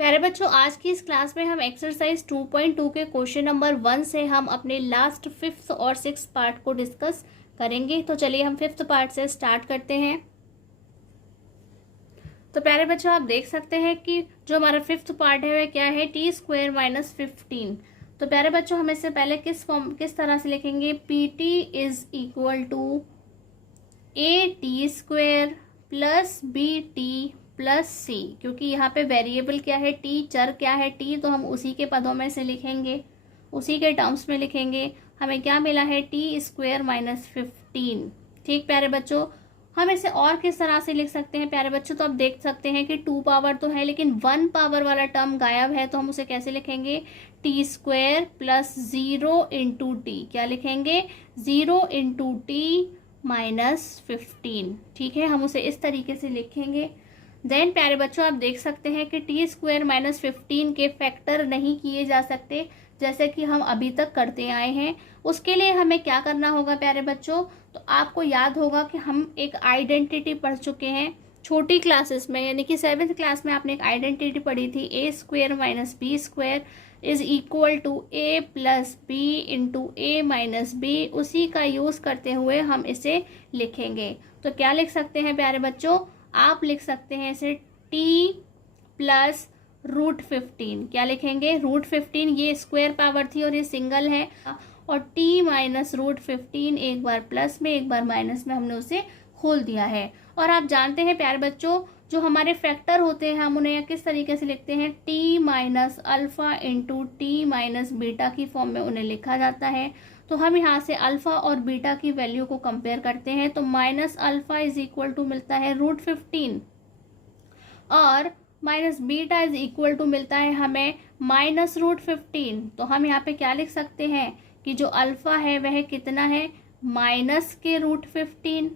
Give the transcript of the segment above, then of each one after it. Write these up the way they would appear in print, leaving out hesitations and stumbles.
प्यारे बच्चों, आज की इस क्लास में हम एक्सरसाइज 2.2 के क्वेश्चन नंबर 1 से हम अपने लास्ट 5th और 6th पार्ट को डिस्कस करेंगे। तो चलिए हम 5th पार्ट से स्टार्ट करते हैं। तो प्यारे बच्चों, आप देख सकते हैं कि जो हमारा 5th पार्ट है वह क्या है, टी स्क्वायर माइनस 15। तो प्यारे बच्चों, हम इससे पहले किस तरह से लिखेंगे, P T is equal to A T square plus B T plus C. क्योंकि यहाँ पे वेरिएबल क्या है, टी, चर क्या है टी, तो हम उसी के पदों में से लिखेंगे, उसी के टर्म्स में लिखेंगे। हमें क्या मिला है, टी स्क्वायर माइनस 15। ठीक प्यारे बच्चों, हम इसे और किस तरह से लिख सकते हैं प्यारे बच्चों, तो आप देख सकते हैं कि 2 पावर तो है लेकिन 1 पावर वाला टर्म गायब है, तो हम उसे कैसे लिखेंगे, T square plus 0 into T. क्या लिखेंगे, 0 इंटू टी माइनस 15। ठीक है, हम उसे इस तरीके से लिखेंगे। देन प्यारे बच्चों, आप देख सकते हैं कि टी स्क्वायर माइनस 15 के फैक्टर नहीं किए जा सकते जैसे कि हम अभी तक करते आए हैं। उसके लिए हमें क्या करना होगा प्यारे बच्चों, तो आपको याद होगा कि हम एक आइडेंटिटी पढ़ चुके हैं छोटी क्लासेस में, यानी कि 7th क्लास में आपने एक आइडेंटिटी पढ़ी थी, A square minus B square is equal to A plus B into A minus B. उसी का यूज़ करते हुए हम इसे लिखेंगे। तो क्या लिख सकते हैं प्यारे बच्चों, आप लिख सकते हैं इसे टी प्लस रूट 15। क्या लिखेंगे, रूट 15, ये स्क्वायर पावर थी और ये सिंगल है, और टी माइनस रूट 15, एक बार प्लस में एक बार माइनस में हमने उसे खोल दिया है। और आप जानते हैं प्यारे बच्चों, जो हमारे फैक्टर होते हैं हम उन्हें किस तरीके से लिखते हैं, T minus alpha into T minus beta की फॉर्म में उन्हें लिखा जाता है। तो हम यहाँ से अल्फा और बीटा की वैल्यू को कंपेयर करते हैं, तो minus alpha is equal to मिलता है रूट 15 और minus beta is equal to मिलता है हमें माइनस रूट 15। तो हम यहाँ पे क्या लिख सकते हैं कि जो अल्फा है वह कितना है, माइनस के रूट 15,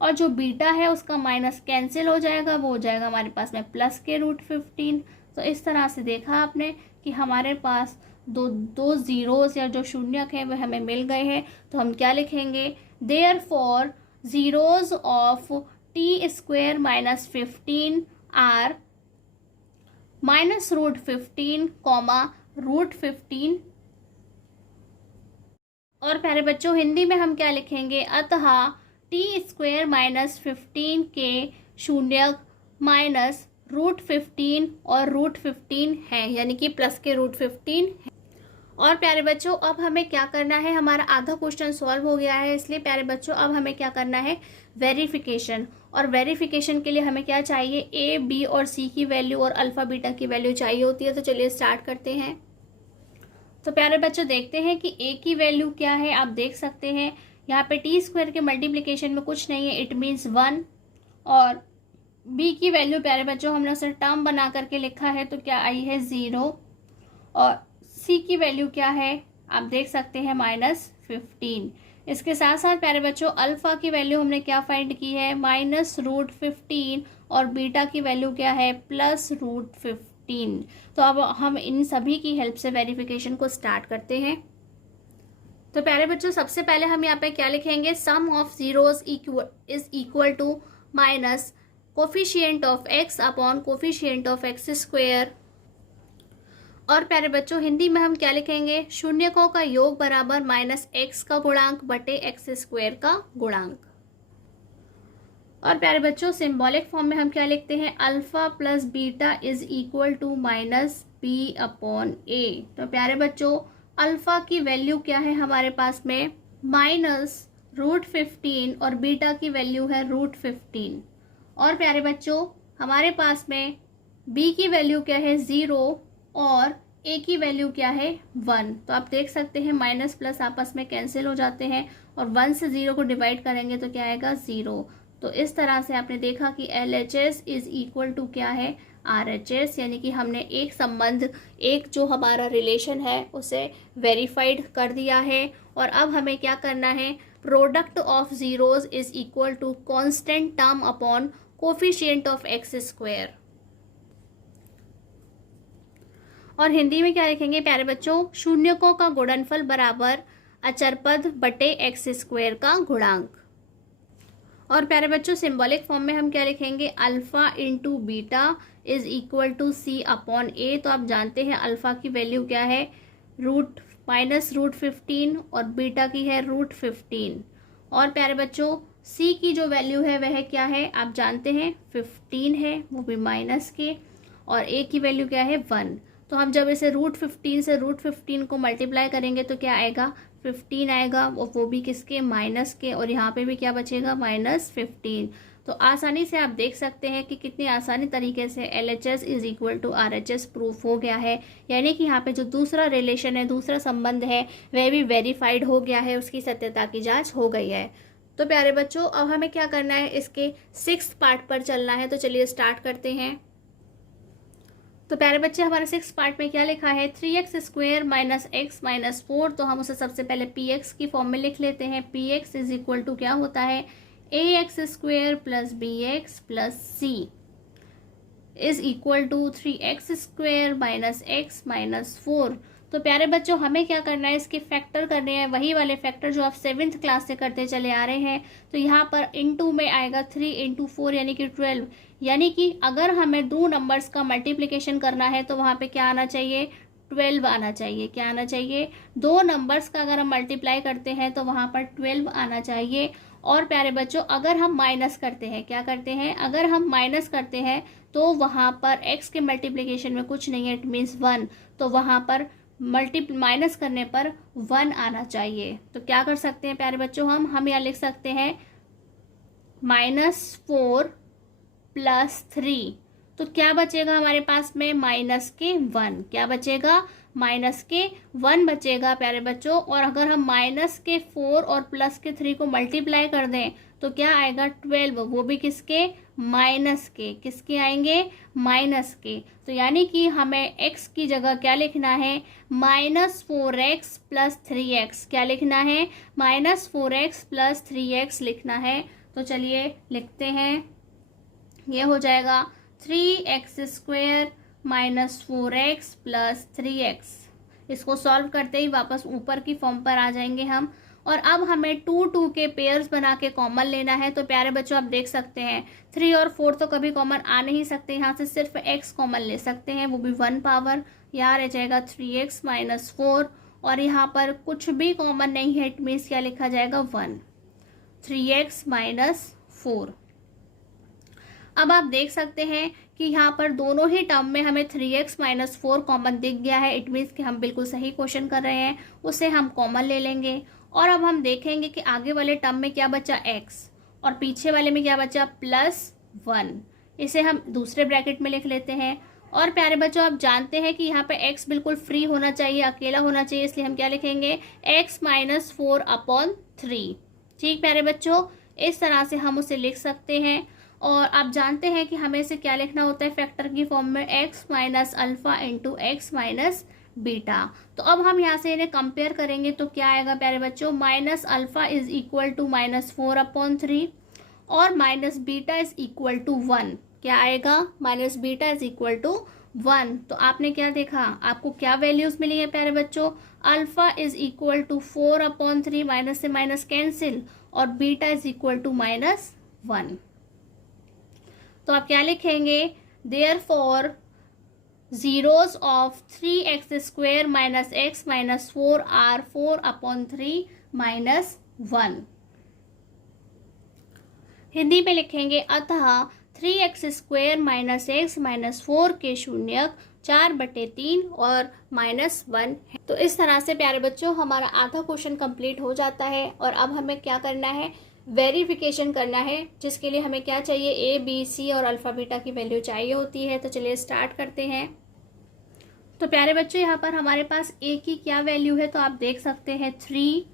और जो बीटा है उसका माइनस कैंसिल हो जाएगा, वो हो जाएगा हमारे पास में प्लस के रूट 15। तो इस तरह से देखा आपने कि हमारे पास दो जीरोस या जो शून्यक है वह हमें मिल गए हैं। तो हम क्या लिखेंगे, therefore zeros of T square minus 15 are minus root 15 comma root 15। और प्यारे बच्चों, हिंदी में हम क्या लिखेंगे, अतः टी स्क्वायर माइनस 15 के शून्यक माइनस रूट 15 और रूट 15 है, यानी कि प्लस के रूट 15 है। और प्यारे बच्चों, अब हमें क्या करना है, हमारा आधा क्वेश्चन सॉल्व हो गया है, इसलिए प्यारे बच्चों अब हमें क्या करना है, वेरिफिकेशन। और वेरिफिकेशन के लिए हमें क्या चाहिए, ए, बी और सी की वैल्यू और अल्फा बीटा की वैल्यू चाहिए होती है। तो चलिए स्टार्ट करते हैं। तो प्यारे बच्चों, देखते हैं कि ए की वैल्यू क्या है। आप देख सकते हैं यहाँ पे टी स्क्वायर के मल्टीप्लीकेशन में कुछ नहीं है, इट मीन्स 1। और बी की वैल्यू प्यारे बच्चों हमने उसे टर्म बना करके लिखा है, तो क्या आई है 0। और सी की वैल्यू क्या है, आप देख सकते हैं माइनस 15। इसके साथ साथ प्यारे बच्चों अल्फा की वैल्यू हमने क्या फाइंड की है, माइनस रूट 15, और बीटा की वैल्यू क्या है, प्लस रूट 15। तो अब हम इन सभी की हेल्प से वेरिफिकेशन को स्टार्ट करते हैं। तो प्यारे बच्चों, सबसे पहले हम यहाँ पे क्या लिखेंगे, sum of zeros is equal to minus coefficient of x upon coefficient of x square. और प्यारे बच्चों, हिंदी में हम क्या लिखेंगे, शून्यकों का योग बराबर माइनस एक्स का गुणांक बटे एक्स स्क्वायर का गुणांक। और प्यारे बच्चों, सिंबॉलिक फॉर्म में हम क्या लिखते हैं, alpha plus beta is equal to minus B upon A. तो प्यारे बच्चों, अल्फा की वैल्यू क्या है हमारे पास में, माइनस रूट 15, और बीटा की वैल्यू है रूट 15। और प्यारे बच्चों, हमारे पास में बी की वैल्यू क्या है, 0, और ए की वैल्यू क्या है, 1। तो आप देख सकते हैं माइनस प्लस आपस में कैंसिल हो जाते हैं, और 1 से 0 को डिवाइड करेंगे तो क्या आएगा, 0। तो इस तरह से आपने देखा कि LHS इज इक्वल टू क्या है, RHS, यानी कि हमने एक संबंध, एक जो हमारा रिलेशन है उसे वेरीफाइड कर दिया है। और अब हमें क्या करना है, product of zeros is equal to constant term upon coefficient of x square. और हिंदी में क्या लिखेंगे प्यारे बच्चों, शून्यकों का गुणनफल बराबर अचरपद बटे एक्स स्क्वायर का गुणांक। और प्यारे बच्चों सिंबॉलिक फॉर्म में हम क्या लिखेंगे, alpha into beta is equal to C upon A. तो आप जानते हैं अल्फा की वैल्यू क्या है, -√15 और बीटा की है √15। और प्यारे बच्चों सी की जो वैल्यू है वह क्या है, आप जानते हैं 15 है, वो भी माइनस के, और ए की वैल्यू क्या है 1। तो हम जब इसे √15 से √15 को मल्टीप्लाई करेंगे तो क्या आएगा, 15 आएगा, और वो भी किसके, माइनस के, और यहाँ पे भी क्या बचेगा, -15। तो आसानी से आप देख सकते हैं कि कितनी आसानी तरीके से LHS is equal to RHS proof हो गया है। यानी कि यहाँ पे जो दूसरा रिलेशन है, दूसरा संबंध है, वह भी वेरीफाइड हो गया है, उसकी सत्यता की जांच हो गई है। तो प्यारे बच्चों अब हमें क्या करना है, इसके 6th पार्ट पर चलना है। तो चलिए स्टार्ट करते हैं। तो प्यारे बच्चे हमारे 6th पार्ट में क्या लिखा है, 3x² - x - 4। तो हम उसे सबसे पहले px की फॉर्म में लिख लेते हैं। px इज इक्वल टू क्या होता है, ax² + bx + c is equal to 3x² - x - 4। तो प्यारे बच्चों हमें क्या करना है, इसके फैक्टर करने हैं, वही वाले फैक्टर जो आप 7th क्लास से करते चले आ रहे हैं। तो यहाँ पर इनटू में आएगा 3 × 4 यानी कि 12। यानी कि अगर हमें दो नंबर्स का मल्टीप्लिकेशन करना है तो वहाँ पे क्या आना चाहिए, 12 आना चाहिए। क्या आना चाहिए, दो नंबर्स का अगर हम मल्टीप्लाई करते हैं तो वहाँ पर 12 आना चाहिए। और प्यारे बच्चों अगर हम माइनस करते हैं, क्या करते हैं, अगर हम माइनस करते हैं तो वहाँ पर x के मल्टीप्लिकेशन में कुछ नहीं है, इट मीन्स 1। तो वहाँ पर माइनस करने पर 1 आना चाहिए। तो क्या कर सकते हैं प्यारे बच्चों, हम यहाँ लिख सकते हैं -4 + 3। तो क्या बचेगा हमारे पास में, -1। क्या बचेगा, -1 बचेगा प्यारे बच्चों। और अगर हम -4 और +3 को मल्टीप्लाई कर दें तो क्या आएगा, 12, वो भी किसके, माइनस के। किसके आएंगे, माइनस के। तो यानी कि हमें x की जगह क्या लिखना है, -4x + 3x। क्या लिखना है, -4x + 3x लिखना है। तो चलिए लिखते हैं, ये हो जाएगा 3x² - 4x + 3x। इसको सॉल्व करते ही वापस ऊपर की फॉर्म पर आ जाएंगे हम। और अब हमें 2 2 के पेयर्स बना के कॉमन लेना है। तो प्यारे बच्चों आप देख सकते हैं 3 और 4 तो कभी कॉमन आ नहीं सकते, यहाँ से सिर्फ x कॉमन ले सकते हैं, वो भी 1 पावर। यहाँ रह जाएगा 3x - 4, और यहाँ पर कुछ भी कॉमन नहीं है, इट मीन्स क्या लिखा जाएगा, 1। 3x - 4। अब आप देख सकते हैं कि यहाँ पर दोनों ही टर्म में हमें 3x - 4 कॉमन दिख गया है, इट मीन्स कि हम बिल्कुल सही क्वेश्चन कर रहे हैं, उसे हम कॉमन ले लेंगे। और अब हम देखेंगे कि आगे वाले टर्म में क्या बचा, x, और पीछे वाले में क्या बचा, +1। इसे हम दूसरे ब्रैकेट में लिख लेते हैं। और प्यारे बच्चों आप जानते हैं कि यहाँ पे x बिल्कुल फ्री होना चाहिए, अकेला होना चाहिए, इसलिए हम क्या लिखेंगे, x - 4/3। ठीक प्यारे बच्चों, इस तरह से हम उसे लिख सकते हैं। और आप जानते हैं कि हमें इसे क्या लिखना होता है, फैक्टर की फॉर्म में, x - अल्फा × x - बीटा। तो अब हम यहाँ से इन्हें कंपेयर करेंगे तो क्या आएगा प्यारे बच्चों, -अल्फा इज इक्वल टू -4/3 और -बीटा इज इक्वल टू 1। क्या आएगा, -बीटा इज इक्वल टू 1। तो आपने क्या देखा, आपको क्या वैल्यूज मिली है प्यारे बच्चों, alpha is equal to 4/3, minus से माइनस कैंसिल, और बीटा इज इक्वल टू -1। तो आप क्या लिखेंगे, therefore zeros of 3x² - x - 4 are 4/3 - 1। Hindi में लिखेंगे, अतः 3x² - x - 4 के शून्यक 4/3 और -1 है। तो इस तरह से प्यारे बच्चों हमारा आधा क्वेश्चन कंप्लीट हो जाता है। और अब हमें क्या करना है, वेरिफिकेशन करना है, जिसके लिए हमें क्या चाहिए, a, b, c और अल्फा बीटा की वैल्यू चाहिए होती है। तो चलिए स्टार्ट करते हैं। तो प्यारे बच्चों यहाँ पर हमारे पास a की क्या वैल्यू है, तो आप देख सकते हैं 3,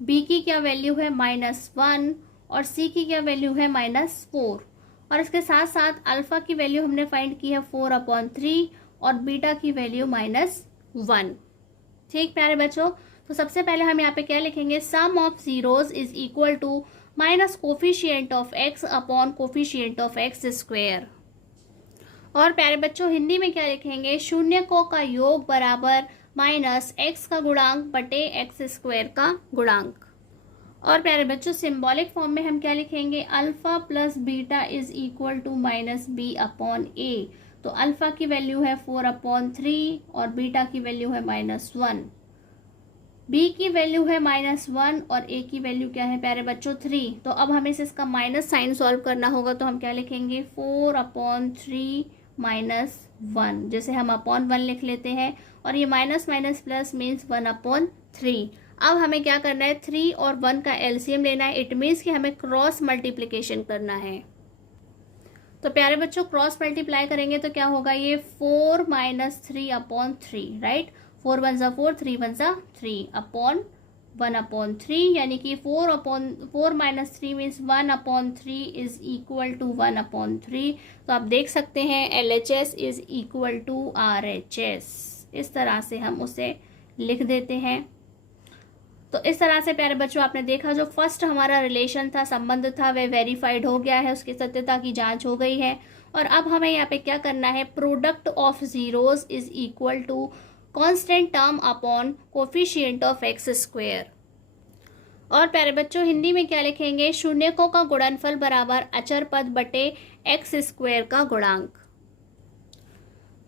b की क्या वैल्यू है -1, और c की क्या वैल्यू है -4। और इसके साथ साथ अल्फा की वैल्यू हमने फाइंड की है 4/3 और बीटा की वैल्यू -1। ठीक प्यारे बच्चों, तो सबसे पहले हम यहाँ पे क्या लिखेंगे, sum of zeros is equal to minus coefficient of x upon coefficient of x²। और प्यारे बच्चों हिंदी में क्या लिखेंगे, शून्यकों का योग बराबर -x का गुणांक बटे x² का गुणांक। और प्यारे बच्चों सिंबॉलिक फॉर्म में हम क्या लिखेंगे, alpha plus beta is equal to minus B upon A. तो अल्फा की वैल्यू है 4/3 और बीटा की वैल्यू है -1। बी की वैल्यू है -1 और ए की वैल्यू क्या है प्यारे बच्चों 3। तो अब हमें से इसका माइनस साइन सॉल्व करना होगा, तो हम क्या लिखेंगे 4/3 -1, जैसे हम अपॉन 1 लिख लेते हैं और ये माइनस माइनस प्लस मीन्स 1/3। अब हमें क्या करना है, 3 और 1 का एलसीएम लेना है। इट मीन्स कि हमें क्रॉस मल्टीप्लिकेशन करना है। तो प्यारे बच्चों क्रॉस मल्टीप्लाई करेंगे तो क्या होगा, ये 4 - 3/3, राइट। 4 1 ज़ा 4, 3 1 ज़ा 3 अपॉन 1/3, यानी कि 4 - 3 मीन्स 1/3 इज इक्वल टू 1/3। तो आप देख सकते हैं LHS is equal to RHS। इस तरह से हम उसे लिख देते हैं। तो इस तरह से प्यारे बच्चों आपने देखा जो फर्स्ट हमारा रिलेशन था, संबंध था, वह वेरीफाइड हो गया है, उसकी सत्यता की जांच हो गई है। और अब हमें यहाँ पे क्या करना है, product of zeros is equal to constant term upon coefficient of x square. और प्यारे बच्चों हिंदी में क्या लिखेंगे, शून्यकों का गुणनफल बराबर अचर पद बटे एक्स स्क्वायर का गुणांक।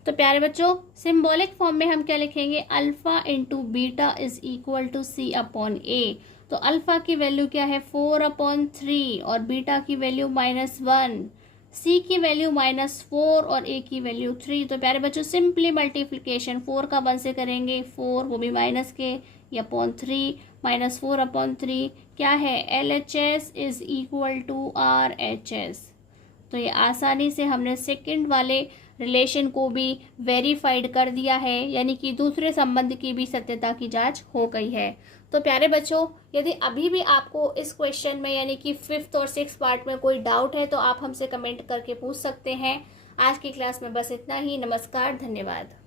तो प्यारे बच्चों सिंबॉलिक फॉर्म में हम क्या लिखेंगे, alpha into beta is equal to C upon A. तो अल्फा की वैल्यू क्या है 4/3 और बीटा की वैल्यू -1, सी की वैल्यू -4 और ए की वैल्यू 3। तो प्यारे बच्चों सिंपली मल्टीप्लिकेशन 4 का 1 से करेंगे, 4 वो भी माइनस के अपॉन 3, -4/3 क्या है, LHS is equal to RHS। तो ये आसानी से हमने सेकंड वाले रिलेशन को भी वेरीफाइड कर दिया है, यानी कि दूसरे संबंध की भी सत्यता की जांच हो गई है। तो प्यारे बच्चों यदि अभी भी आपको इस क्वेश्चन में यानी कि 5th और 6th पार्ट में कोई डाउट है तो आप हमसे कमेंट करके पूछ सकते हैं। आज की क्लास में बस इतना ही। नमस्कार, धन्यवाद।